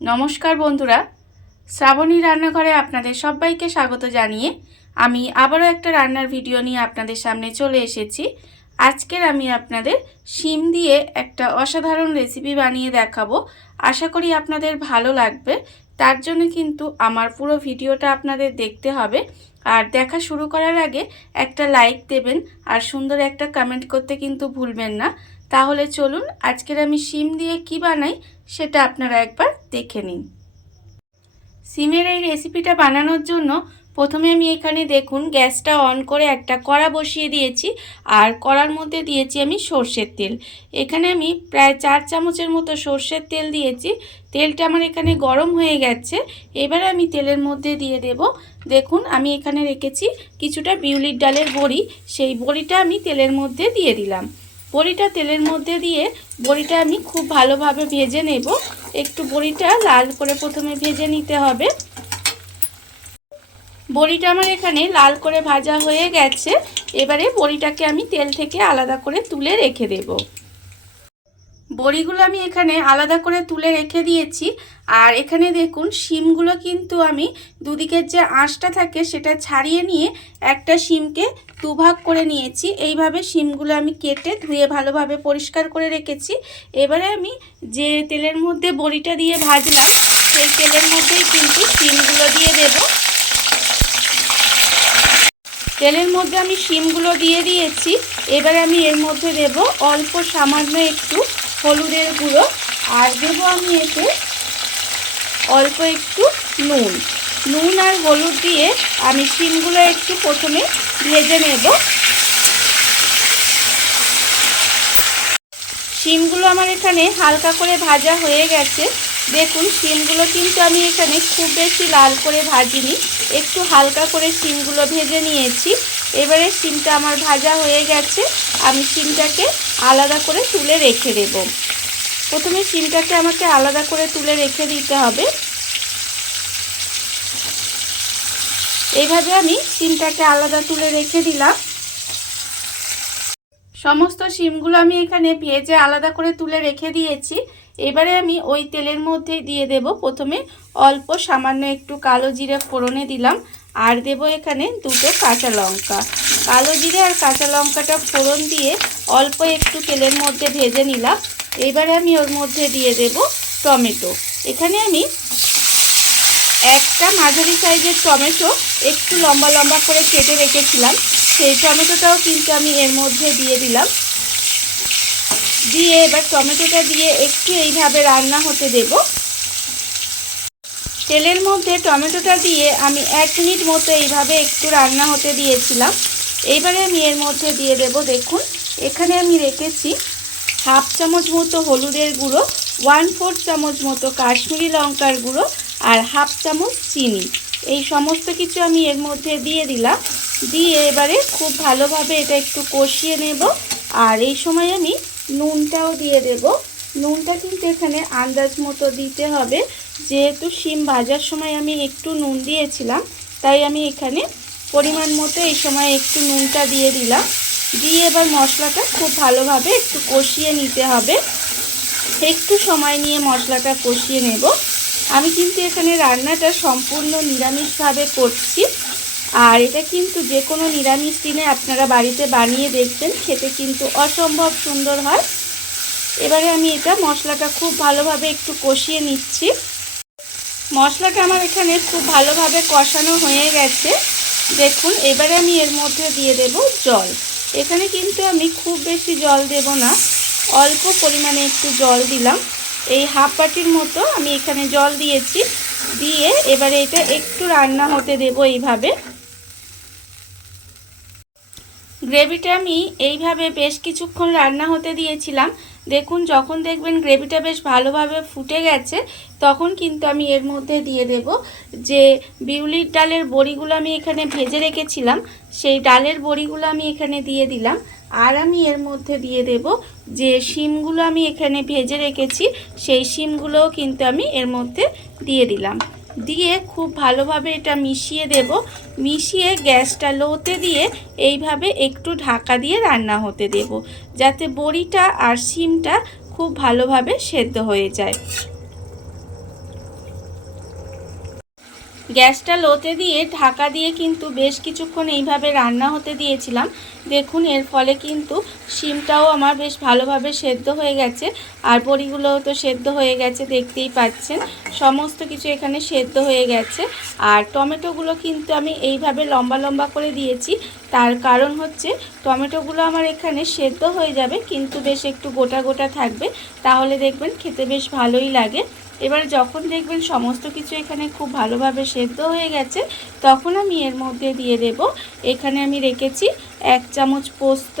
নমস্কার বন্ধুরা, শ্রাবণী রান্নাঘরে আপনাদের সবাইকে স্বাগত জানিয়ে আমি আবারও একটা রান্নার ভিডিও নিয়ে আপনাদের সামনে চলে এসেছি। আজকের আমি আপনাদের শিম দিয়ে একটা অসাধারণ রেসিপি বানিয়ে দেখাবো। আশা করি আপনাদের ভালো লাগবে। তার জন্য কিন্তু আমার পুরো ভিডিওটা আপনাদের দেখতে হবে। আর দেখা শুরু করার আগে একটা লাইক দেবেন আর সুন্দর একটা কমেন্ট করতে কিন্তু ভুলবেন না। তাহলে চলুন আজকের আমি শিম দিয়ে কি বানাই সেটা আপনারা একবার দেখে নিন। শিমের এই রেসিপিটা বানানোর জন্য প্রথমে আমি এখানে দেখুন গ্যাসটা অন করে একটা কড়া বসিয়ে দিয়েছি আর কড়ার মধ্যে দিয়েছি আমি সর্ষের তেল। এখানে আমি প্রায় 4 চামচের মতো সর্ষের তেল দিয়েছি। তেলটা আমার এখানে গরম হয়ে গেছে। এবারে আমি তেলের মধ্যে দিয়ে দেব, দেখুন আমি এখানে রেখেছি কিছুটা বিউলির ডালের বড়ি। সেই বড়িটা আমি তেলের মধ্যে দিয়ে দিলাম। বড়িটা তেলের মধ্যে দিয়ে বড়িটা আমি খুব ভালোভাবে ভেজে নেব। একটু বড়িটা লাল করে প্রথমে ভেজে নিতে হবে। বড়িটা আমার এখানে লাল করে ভাজা হয়ে গেছে। এবারে বড়িটাকে আমি তেল থেকে আলাদা করে তুলে রেখে দেব। বড়িগুলো আমি এখানে আলাদা করে তুলে রেখে দিয়েছি। আর এখানে দেখুন শিমগুলো কিন্তু আমি দুদিকের যে আঁশটা থাকে সেটা ছাড়িয়ে নিয়ে একটা শিমকে দুভাগ করে নিয়েছি। এইভাবে শিমগুলো আমি কেটে ধুয়ে ভালোভাবে পরিষ্কার করে রেখেছি। এবারে আমি যে তেলের মধ্যে বড়িটা দিয়ে ভাজলাম সেই তেলের মধ্যেই কিন্তু শিমগুলো দিয়ে দেব। তেলের মধ্যে আমি শিমগুলো দিয়ে দিয়েছি। এবারে আমি এর মধ্যে দেব অল্প সামান্য একটু হলুদের গুঁড়ো আর দেবো আমি এতে অল্প একটু নুন আর হলুদ দিয়ে আমি শিমগুলো একটু প্রথমে ভেজে নেব। শিমগুলো আমার এখানে হালকা করে ভাজা হয়ে গেছে। দেখুন শিমগুলো কিন্তু আমি এখানে খুব বেশি লাল করে ভাজিনি, একটু হালকা করে শিমগুলো ভেজে নিয়েছি। এবারে শিমটা আমার ভাজা হয়ে গেছে। আমি শিমটাকে আলাদা করে তুলে রেখে দেব। প্রথমে শিমটাকে আমাকে আলাদা করে তুলে রেখে দিতে হবে। এইভাবে আমি শিমটাকে আলাদা তুলে রেখে দিলাম। সমস্ত শিমগুলো আমি এখানে ভেজে আলাদা করে তুলে রেখে দিয়েছি। এবারে আমি ওই তেলের মধ্যে দিয়ে দেব প্রথমে অল্প সামান্য একটু কালো জিরে ফোড়নে দিলাম আর দেব এখানে দুটো কাঁচা লঙ্কা। কালো জিরে আর কাঁচা লঙ্কাটা ফোড়ন দিয়ে অল্প একটু তেলের মধ্যে ভেজে নিলাম। এবারে আমি ওর মধ্যে দিয়ে দেব টমেটো। এখানে আমি একটা মাঝারি সাইজের টমেটো একটু লম্বা লম্বা করে কেটে রেখেছিলাম, সেই টমেটোটাও কিন্তু আমি এর মধ্যে দিয়ে দিলাম। দিয়ে এবার টমেটোটা দিয়ে একটু এইভাবে রান্না হতে দেব। তেলের মধ্যে টমেটোটা দিয়ে আমি 1 মিনিট মতো এইভাবে একটু রান্না হতে দিয়েছিলাম। এইবারে আমি এর মধ্যে দিয়ে দেব, দেখুন এখানে আমি রেখেছি হাফ চামচ মতো হলুদের গুঁড়ো, 1/4 চামচ মতো কাশ্মীরি লঙ্কার গুঁড়ো আর হাফ চামচ চিনি। এই সমস্ত কিছু আমি এর মধ্যে দিয়ে দিলাম। দিয়ে এবারে খুব ভালোভাবে এটা একটু কষিয়ে নেব। আর এই সময় আমি নুনটাও দিয়ে দেব। নুনটা কিন্তু এখানে আন্দাজ মতো দিতে হবে, যেহেতু শিম ভাজার সময় আমি একটু নুন দিয়েছিলাম তাই আমি এখানে পরিমাণ মতো এই সময় একটু নুনটা দিয়ে দিলাম। দিয়ে এবার মশলাটা খুব ভালোভাবে একটু কষিয়ে নিতে হবে। একটু সময় নিয়ে মশলাটা কষিয়ে নেব। আমি কিন্তু এখানে রান্নাটা সম্পূর্ণ নিরামিষভাবে করছি। আর এটা কিন্তু যে কোনো নিরামিষ দিনে আপনারা বাড়িতে বানিয়ে দেখবেন, খেতে কিন্তু অসম্ভব সুন্দর হয়। এবারে আমি এটা মশলাটা খুব ভালোভাবে একটু কষিয়ে নিচ্ছি। মশলাটা আমার এখানে খুব ভালোভাবে কষানো হয়ে গেছে। দেখুন এবারে আমি এর মধ্যে দিয়ে দেব জল। এখানে কিন্তু আমি খুব বেশি জল দেব না, অল্প পরিমাণে একটু জল দিলাম। এই হাফ বাটির মতো আমি এখানে জল দিয়েছি। দিয়ে এবারে এটা একটু রান্না হতে দেব এইভাবে। গ্রেভিটা আমি এইভাবে বেশ কিছুক্ষণ রান্না হতে দিয়েছিলাম। দেখুন যখন দেখবেন গ্রেভিটা বেশ ভালোভাবে ফুটে গেছে তখন কিন্তু আমি এর মধ্যে দিয়ে দেব যে বিউলির ডালের বড়িগুলো আমি এখানে ভেজে রেখেছিলাম, সেই ডালের বড়িগুলো আমি এখানে দিয়ে দিলাম। আর আমি এর মধ্যে দিয়ে দেব যে শিমগুলো আমি এখানে ভেজে রেখেছি, সেই শিমগুলোও কিন্তু আমি এর মধ্যে দিয়ে দিলাম। দিয়ে খুব ভালোভাবে এটা মিশিয়ে দেব। মিশিয়ে গ্যাসটা লোতে দিয়ে এইভাবে একটু ঢাকা দিয়ে রান্না হতে দেব, যাতে বড়িটা আর শিমটা খুব ভালোভাবে সেদ্ধ হয়ে যায়। গ্যাসটা লোতে দিয়ে ঢাকা দিয়ে কিন্তু বেশ কিছুক্ষণ এইভাবে রান্না হতে দিয়েছিলাম। দেখুন এর ফলে কিন্তু শিমটাও আমার বেশ ভালোভাবে সেদ্ধ হয়ে গেছে, আর বড়িগুলোও তো সেদ্ধ হয়ে গেছে, দেখতেই পাচ্ছেন সমস্ত কিছু এখানে সেদ্ধ হয়ে গেছে। আর টমেটোগুলো কিন্তু আমি এইভাবে লম্বা লম্বা করে দিয়েছি, তার কারণ হচ্ছে টমেটোগুলো আমার এখানে সেদ্ধ হয়ে যাবে কিন্তু বেশ একটু গোটা গোটা থাকবে, তাহলে দেখবেন খেতে বেশ ভালোই লাগে। এবারে যখন দেখবেন সমস্ত কিছু এখানে খুব ভালোভাবে সেদ্ধ হয়ে গেছে, তখন আমি এর মধ্যে দিয়ে দেব, এখানে আমি রেখেছি 1 চামচ পোস্ত,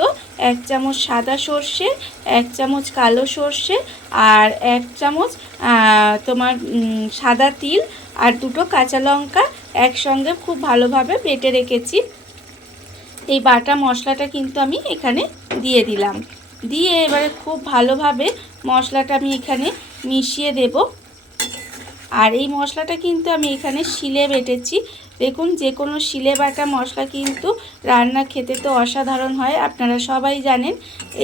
1 চামচ সাদা সর্ষে, 1 চামচ কালো সর্ষে, আর 1 চামচ তোমার সাদা তিল, আর 2টো কাঁচা লঙ্কা একসঙ্গে খুব ভালোভাবে বেটে রেখেছি। এই বাটা মশলাটা কিন্তু আমি এখানে দিয়ে দিলাম, দিয়ে এবারে খুব ভালোভাবে মশলাটা আমি এখানে মিশিয়ে দেব। আর এই মশলাটা কিন্তু আমি এখানে শিলে বেটেছি। দেখুন যে কোনো শিলে বাটা মশলা কিন্তু রান্না খেতে তো অসাধারণ হয়, আপনারা সবাই জানেন।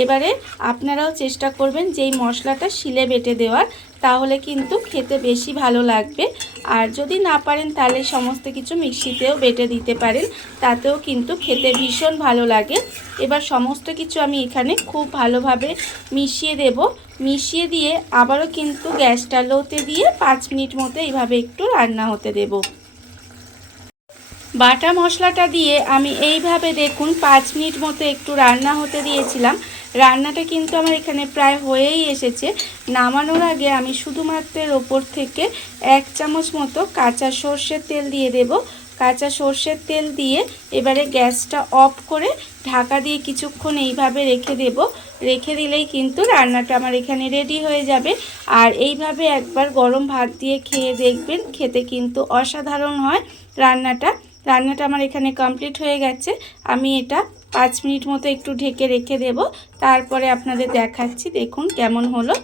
এবারে আপনারাও চেষ্টা করবেন যে এই মশলাটা শিলে বেটে দেওয়ার, তাহলে কিন্তু খেতে বেশি ভালো লাগবে। আর যদি না পারেন তাহলে সমস্ত কিছু মিক্সিতেও বেটে দিতে পারেন, তাতেও কিন্তু খেতে ভীষণ ভালো লাগে। এবার সমস্ত কিছু আমি এখানে খুব ভালোভাবে মিশিয়ে দেব। মিশিয়ে দিয়ে আবারও কিন্তু গ্যাসটা লোতে দিয়ে 5 মিনিট মতো এইভাবে একটু রান্না হতে দেব। বাটা মশলাটা দিয়ে আমি এইভাবে দেখুন 5 মিনিট মতো একটু রান্না হতে দিয়েছিলাম। রান্নাটা কিন্তু আমার এখানে প্রায় হয়েই এসেছে। নামানোর আগে আমি শুধুমাত্র ওপর থেকে 1 চামচ মতো কাঁচা সর্ষের তেল দিয়ে দেব। কাঁচা সর্ষের তেল দিয়ে এবারে গ্যাসটা অফ করে ঢাকা দিয়ে কিছুক্ষণ এইভাবে রেখে দেব। রেখে দিলেই কিন্তু রান্নাটা আমার এখানে রেডি হয়ে যাবে। আর এইভাবে একবার গরম ভাত দিয়ে খেয়ে দেখবেন, খেতে কিন্তু অসাধারণ হয় রান্নাটা। আমার এখানে কমপ্লিট হয়ে গেছে। আমি এটা 5 মিনিট মতো একটু ঢেকে রেখে দেব, তারপরে আপনাদের দেখাচ্ছি দেখুন কেমন হলো।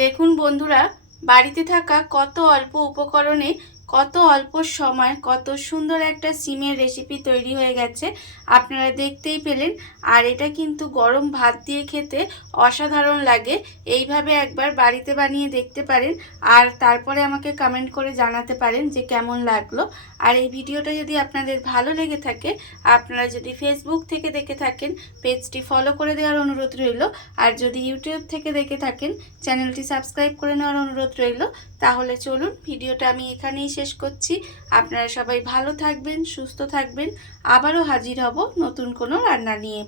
দেখুন বন্ধুরা, বাড়িতে থাকা কত অল্প উপকরণে কত অল্প সময় কত সুন্দর একটা সিমের রেসিপি তৈরি হয়ে গেছে, আপনারা দেখতেই পেলেন। আর এটা কিন্তু গরম ভাত দিয়ে খেতে অসাধারণ লাগে। এইভাবে একবার বাড়িতে বানিয়ে দেখতে পারেন, আর তারপরে আমাকে কমেন্ট করে জানাতে পারেন যে কেমন লাগলো। আর এই ভিডিওটা যদি আপনাদের ভালো লেগে থাকে, আপনারা যদি ফেসবুক থেকে দেখে থাকেন পেজটি ফলো করে দেওয়ার অনুরোধ রইল, আর যদি ইউটিউব থেকে দেখে থাকেন চ্যানেলটি সাবস্ক্রাইব করে নেওয়ার অনুরোধ রইল। তাহলে চলুন ভিডিওটা আমি এখানেই শেষ করছি। আপনারা সবাই ভালো থাকবেন, সুস্থ থাকবেন। আবারও হাজির হব নতুন কোনো রান্না নিয়ে।